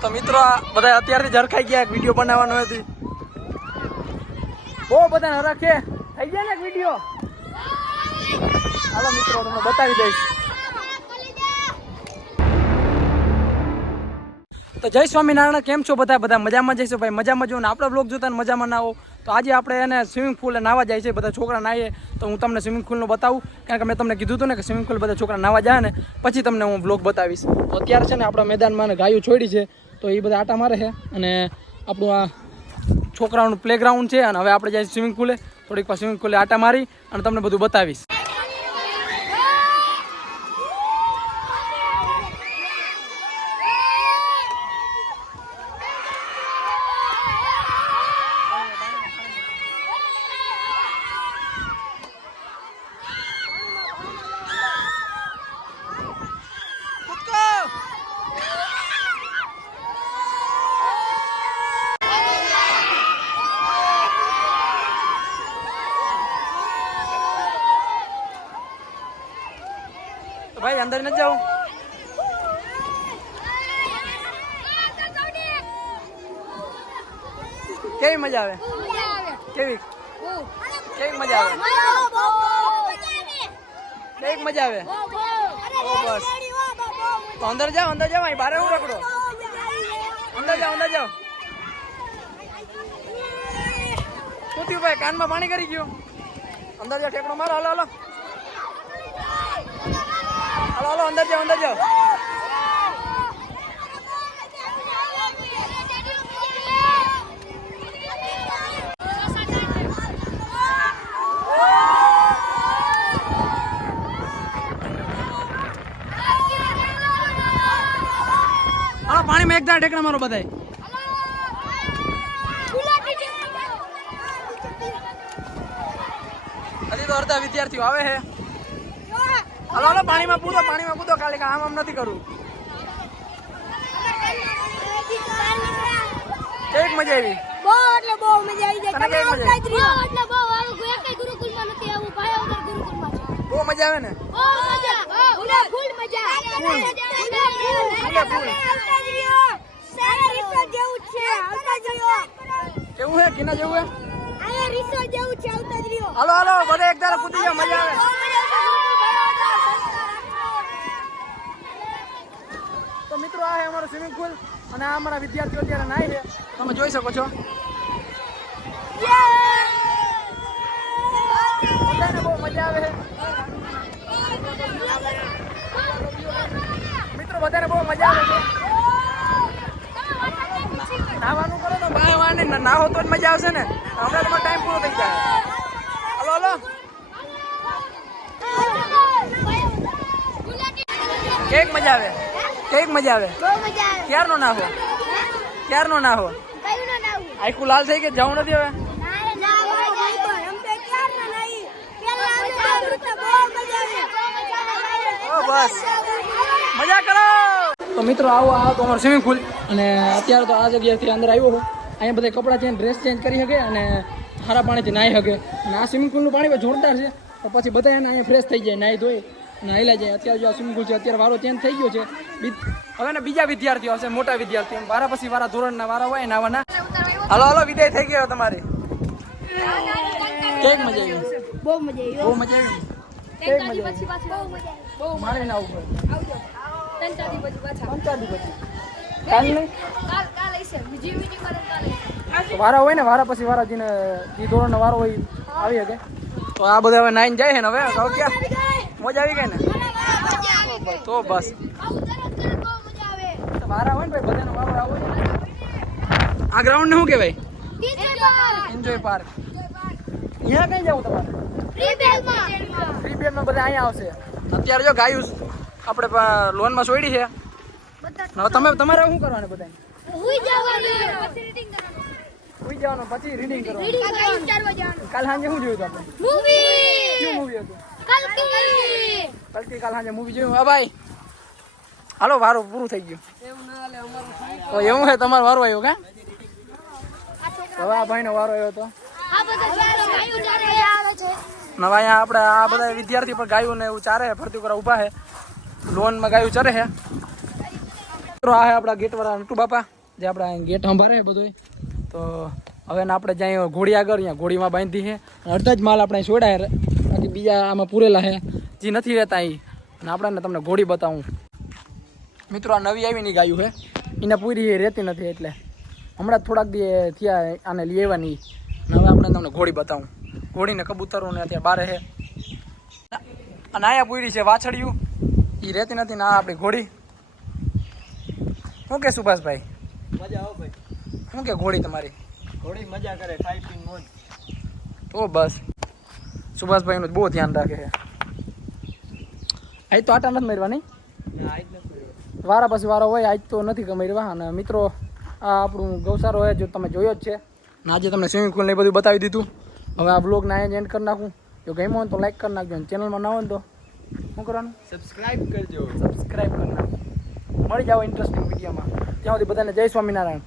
તો મિત્રો બધા અત્યારથી ઝરખાઈ ગયા વિડીયો બનાવવાનો હતી. બહુ બધા હરખે થઈ ગયા ને વિડીયો. હાલો મિત્રો તમને બતાવી દઈશ. તો જય સ્વામિનારાયણ. કેમ છો બધા? બધા મજામાં જઈશું ભાઈ. મજામાં જો ને આપણા બ્લોગ જોતા ને મજામાં ના આવો તો આજે આપણે એને સ્વિમિંગ પૂલે નાવા જાય છે. બધા છોકરા નાહીએ તો હું તમને સ્વિમિંગ પૂલનું બતાવું. કારણ કે મેં તમને કીધું હતું ને કે સ્વિમિંગ પૂલ બધા છોકરા નાવા જાય ને પછી તમને હું બ્લોગ બતાવીશ. તો અત્યારે છે ને આપણા મેદાનમાં ગાયું છોડી છે તો એ બધા આટા મારે છે અને આપણું આ છોકરાઓનું પ્લેગ્રાઉન્ડ છે. અને હવે આપણે જાય સ્વિમિંગ પૂલે. થોડીક વાર સ્વિમિંગ પૂલે આટા મારી અને તમને બધું બતાવીશ. तो भाई अंदर न जाओ. કેવી મજા આવે? કેવી કેવી મજા આવે? કેવી મજા આવે? ઓ બસ તો અંદર જાઓ અહીં બહાર હું રખડો. અંદર જાઓ શું થયું ભાઈ? કાનમાં પાણી કરી ગયું? અંદર જાઓ, ઠેકડો મારો. હાલો અંદર જાઓ. હાલો પાણીમાં એકદમ ઠેકડા મારો બધાય. હજી તો અડધા વિદ્યાર્થીઓ આવે છે. હાલો પાણીમાં કૂદો ખાલી આમ નથી કરવું. કેવી મજા આવી? બહુ મજા આવી જાય. બહુ મજા આવે ને? કેવું છે? કિના જેવું છે? હાલો બધા એક ધારા કૂદી જાઓ, મજા આવે. તો મિત્રો આ છે અમારો સ્વિમિંગ પુલ અને આ અમારા વિદ્યાર્થીઓ અત્યારે નાય છે. તમે જોઈ શકો છો. બધાને બહુ મજા આવે છે મિત્રો, બધાને બહુ મજા આવે છે. નાવાનું કરો તો બાય વાને નાહો તો જ મજા આવશે ને. હમણાં તમારો ટાઈમ પૂરો થઈ જાય. હાલો કેક મજા આવે? ક્યારનો નાહો? આખું લાલ થઈ ગયું, જવું નથી હવે? બસ મજા કરો. તો મિત્રો આવો તો અમારો સ્વિમિંગ પુલ. અને અત્યારે તો આ જગ્યાએથી અંદર આવ્યો હું. અહીંયા બધા કપડાં ચેન્જ, ડ્રેસ ચેન્જ કરી શકે અને ખારા પાણીથી નાહી શકે. અને આ સ્વિમિંગ પુલનું પાણી જોરદાર છે. તો પછી બધા એને અહીંયા ફ્રેશ થઈ જાય, નાહી ધોઈ અને હાઈલા જાય. અત્યારે જો આ સ્વિમિંગ પુલ છે અત્યારે વારો ચેન્જ થઈ ગયો છે. હવે ને બીજા વિદ્યાર્થીઓ હશે, મોટા વિદ્યાર્થીઓ. વારા પછી વારા ધોરણના વારા હોય નાવાના. હાલો વિદાય થઈ ગયો તમારી. કેવી મજા આવી? બહુ મજા આવી. મારે ના ઉપર વારા હોય ને, વારા પછી વારા જે ધોરણ વારો હોય આવી શકે. તો આ બધા હવે નાઈને જાય છે ને. હવે ક્યાં મજા આવી ગઈ ને? તો બસ વારા હોય ને ભાઈ, બધાનો વારો આવો. આ ગ્રાઉન્ડ ને શું કહેવાય? Enjoy park. અહીંયા કઈ જવું તમારે? ફ્રી બેડમાં બધા અહીંયા આવશે. અત્યારે જો ગાયું આપણે લોનમાં છોડી છે. હવે તમારે શું કરવાનું? બધા સુઈ જવાનું પછી રીડિંગ કરવાનું. કાલ સાંજે શું જોયું હતું આપણે? શું મૂવી હતું? કલ્કી. કાલ સાંજે મૂવી જોયું. હા ભાઈ હાલો વારો પૂરું થઈ ગયું. એવું છે? તમારો વારો આવ્યો કા? હવે આ ભાઈનો વારો આવ્યો હતો. નવા અહીંયા આપણે આ બધા વિદ્યાર્થી પર ગાયું ને એવું ચારે ફરતી કરવા ઊભા છે. લોનમાં ગાયું ચરે છે. મિત્રો આ આપણા ગેટવાળા નટુ બાપા જે આપણા ગેટ સંભાળે બધું. તો હવે ને આપણે જ્યાં ઘોડી આગળ અહીંયા ઘોડીમાં બાંધી છે અને અડધા જ માલ આપણે છોડાય, બાકી બીજા આમાં પૂરેલા છે જે નથી રહેતા એ. અને આપણે તમને ઘોડી બતાવું. મિત્રો આ નવી આવીને ગાયું છે, એને પૂરી રહેતી નથી એટલે હમણાં થોડાક દી થયા આને લઈ આવવાની. અને હવે આપણે તમને ઘોડી બતાવું. ઘોડીને કબૂતરો ને અત્યારે બારે છે. અને અહીંયા પૂરી છે વાછડિયું, એ રહેતી નથી ને આ આપણી ઘોડી. શું કે સુભાષભાઈ? મજા આવો ભાઈ. શું કે ઘોડી તમારી? ઘોડી મજા કરે, ખાઈ પીને મોજ. તો બસ સુભાષભાઈનું બહુ ધ્યાન રાખે છે. આજ તો આટા નથી મારવા નહીં, આજ નથી વારા પછી વારો હોય, આજ તો નથી મારવા. અને મિત્રો આ આપણું ગૌસારો હોય, જો તમે જોયો જ છે. અને આજે તમને સ્વિમિંગ પુલ ને બધું બતાવી દીધું. હવે આ બ્લોગને અહીંયા એન્ડ કરી નાખું. જો ગમ્યો હોય તો લાઈક કરી નાખજો, અને ચેનલમાં ના હોય ને તો શું કરવાનું? સબસ્ક્રાઇબ કરજો. સબસ્ક્રાઈબ કરી નાખો. મળી જાઓ ઇન્ટરેસ્ટિંગ વિડીયોમાં. ત્યાં સુધી બધાને જય સ્વામિનારાયણ.